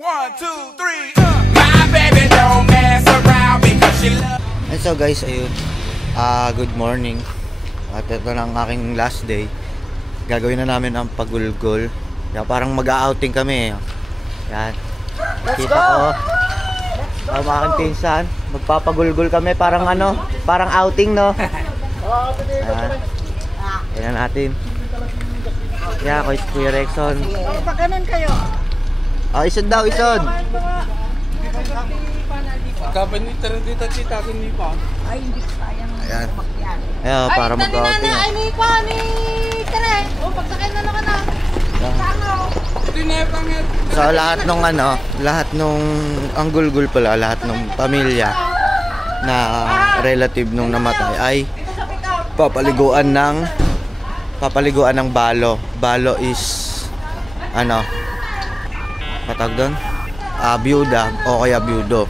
1, 2, 3, My baby don't mess around because she loves. And so guys, ayun. Good morning. At ito na ang aking last day. Gagawin na namin ang pagulgol. Yan, parang mag-outing kami. Yan. Kita ko. Ang aking pinsan. Magpapagulgol kami. Parang ano, parang outing, no? Yan. Yan natin. Yan, Kuya Rexon. Pag ganun kayo. Isod daw, isod. Kabanita rin dito, tita, hindi pa. Ay, hindi ko sayang. Ayan. Ayan, para mag-outing. Ay, ni ko, ni Tere. O, pagsakay na naman na. So lahat nung ano, lahat nung ang gulgul pala, lahat nung pamilya na relative nung namatay ay papaliguan ng balo. Balo is ano? Patag doon? Byuda o kaya byudo.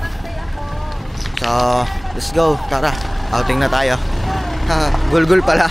So, let's go. Tara, outing na tayo. Gulgul pala.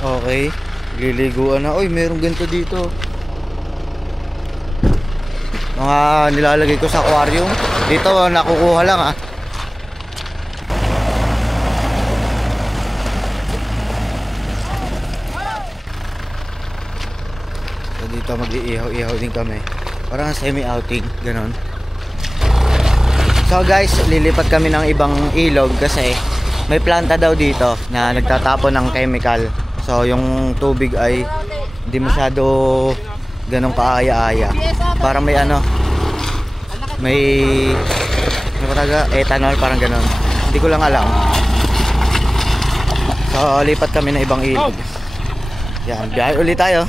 Okay, liliguan na. Uy, merong ganito dito. Mga nilalagay ko sa aquarium. Dito, nakukuha lang ah. So dito mag-iihaw-ihaw din kami. Parang semi-outing, ganon. So guys, lilipat kami ng ibang ilog kasi may planta daw dito na nagtatapon ng chemical. So yung tubig ay hindi masyado ganong kaaya-aya. Parang may ano, may ethanol, parang ganon. Hindi ko lang alam. So lipat kami ng ibang ilog. Yan, biyahe ulit tayo.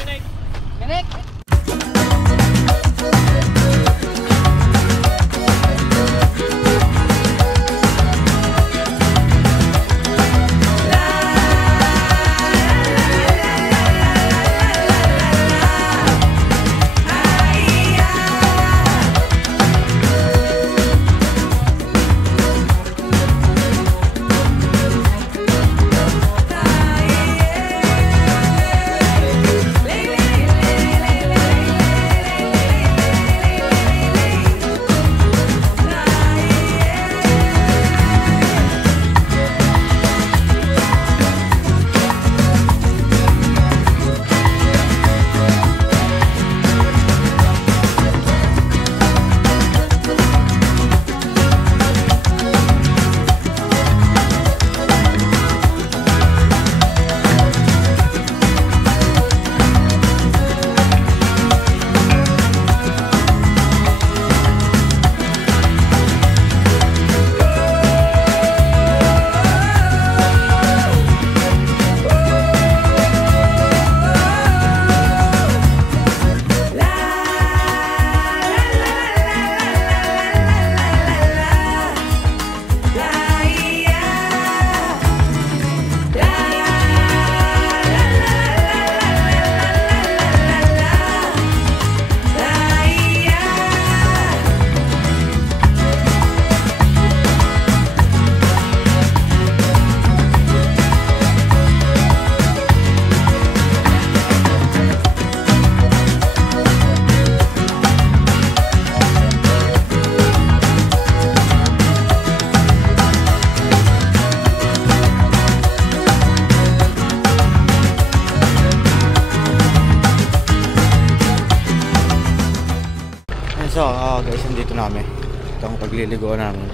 na kami. Ito ang pagliliguan namin.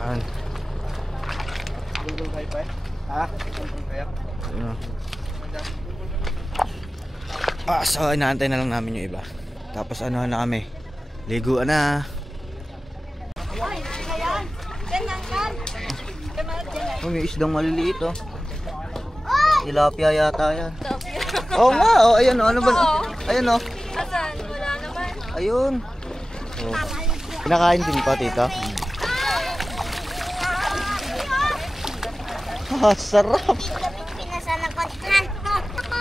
Ayan. Google Hi-Fi? Ha? Google kaya? Ayun. So inaantay na lang namin yung iba. Tapos ano na kami. Liguan na. Oh, may isdang maliliit oh. Tilapia yata yan. Oo nga, oh, ayan oh, ano ba? Ayun oh. Asan? Wala naman. Ayun. Oh. Kinakain din pa, tita. Ah, sarap.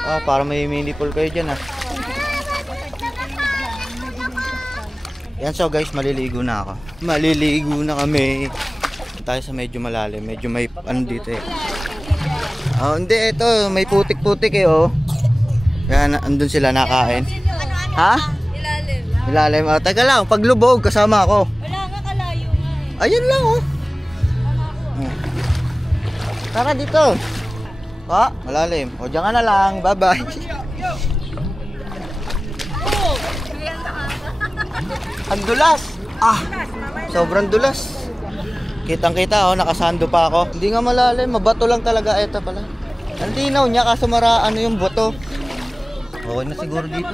Ah, para may mini pool kayo dyan ah. Yan, so guys, maliligo na ako. Maliligo na kami. Tayo sa medyo malalim, medyo may ano dito eh. Oh, hindi, ito, may putik-putik eh oh. Yan, andun sila nakain. Ha? Ilalim. Ilalim. Ah, teka lang, paglubog kasama ako. Wala nga, kalayo nga eh. Ayun lang oh. Tara dito. Ha? Malalim. O, diyan ka na lang. Bye-bye. Ang dulas. Ah, sobrang dulas. Kitang-kita oh, nakasando pa ako. Hindi nga malalim, mabato lang talaga. Ito pala. Ang linaw niya kaso ano yung boto. Okay na siguro dito.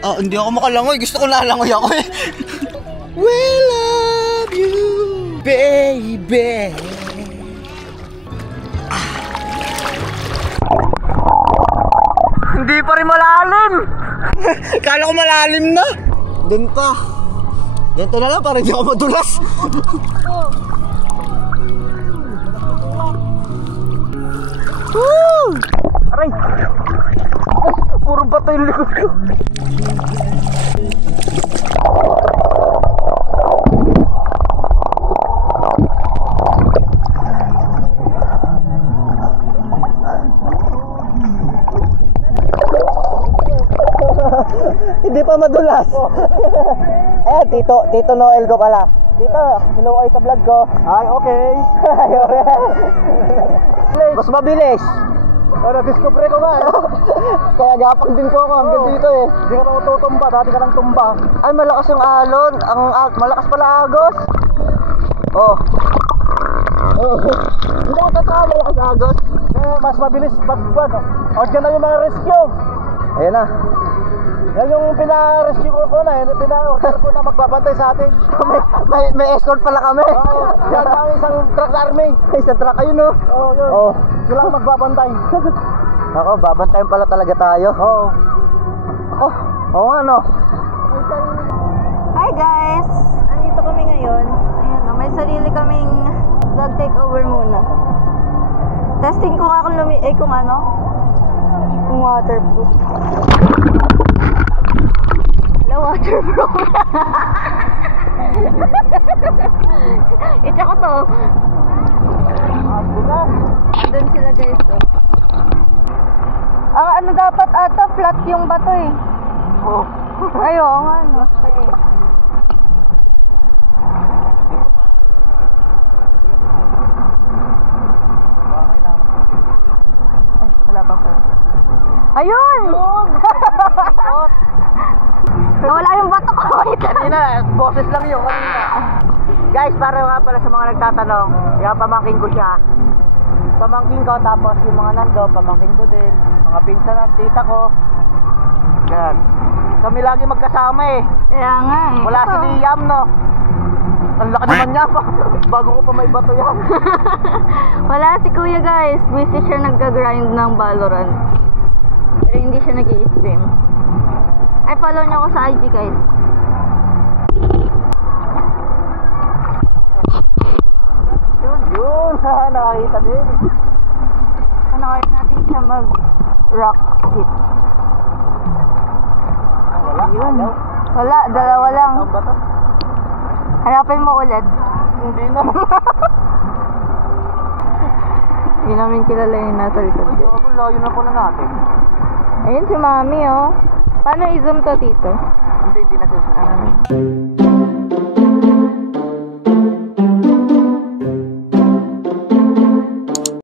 Oh, hindi ako makalangoy. Gusto ko nalangoy ako eh. We love you, baby. Hindi pa rin malalim. Kala ko malalim na. Doon pa. Ganito na lang para hindi ako madulas. Woo! Aray! Puro bato yung likod ko. Hindi pa madulas. Eh, Tito Noel ko pala. Tito, hello kayo sa vlog ko. Ay, okay. Mas mabilis. Na-discover ko ba eh. Kaya gapang din ko ako hanggang dito eh. Hindi ka na tutumba, dati ka lang tumba. Ay, malakas yung alon. Malakas pala agos. Oh. Hindi ako totoo, malakas agos. Mas mabilis pag-vlog. O, dyan na yung mga rescue. Ayan na. Yan yung pina-rescue ko na, pina-order ko na magbabantay sa atin. may escort pala kami. Oo, yan ang isang truck army. Isang truck ayun no? Oo, yun. Oo. Sila ang magbabantay. Ako, babantayan pala talaga tayo. Oo. Ako, oo nga no. Hi guys! Andito kami ngayon. Ayun, may sarili kaming vlog takeover muna. Testing ko nga kung kung waterproof. Hello, waterproof. Itcha ko to. Andun sila guys to. Ang ano dapat ata, flat yung bato eh. Oh. Ayo, nga no. Wala pa po. Ayun! Nawala yung bato ko. Kanina, boses lang yun kanina. Guys, para nga pala sa mga nagtatanong, yung pamangking ko siya. Pamangking ko, tapos yung mga nando, pamangking ko din. Mga pinsan at tita ko. Yan. Kami lagi magkasama eh. Kaya nga eh. Wala si Liam no. Ang laki naman niya pa. Bago ko pa may bato yan. Wala si kuya guys. Busy siya nagka-grind ng Valorant. Pero hindi siya nag-i-stream. Ay, follow niyo ako sa IG guys. Yun, nakakita din. Panoorin natin siya mag-rock hit. Wala. Yun. Wala, dalawa lang. Ang bato. Hanapin mo ulit. Hindi na. Hindi namin kilala yung nasa likod dyan. Ang layo na pala natin. Ayun si mami oh. Paano i-zoom to, Tito? Hindi na susunod.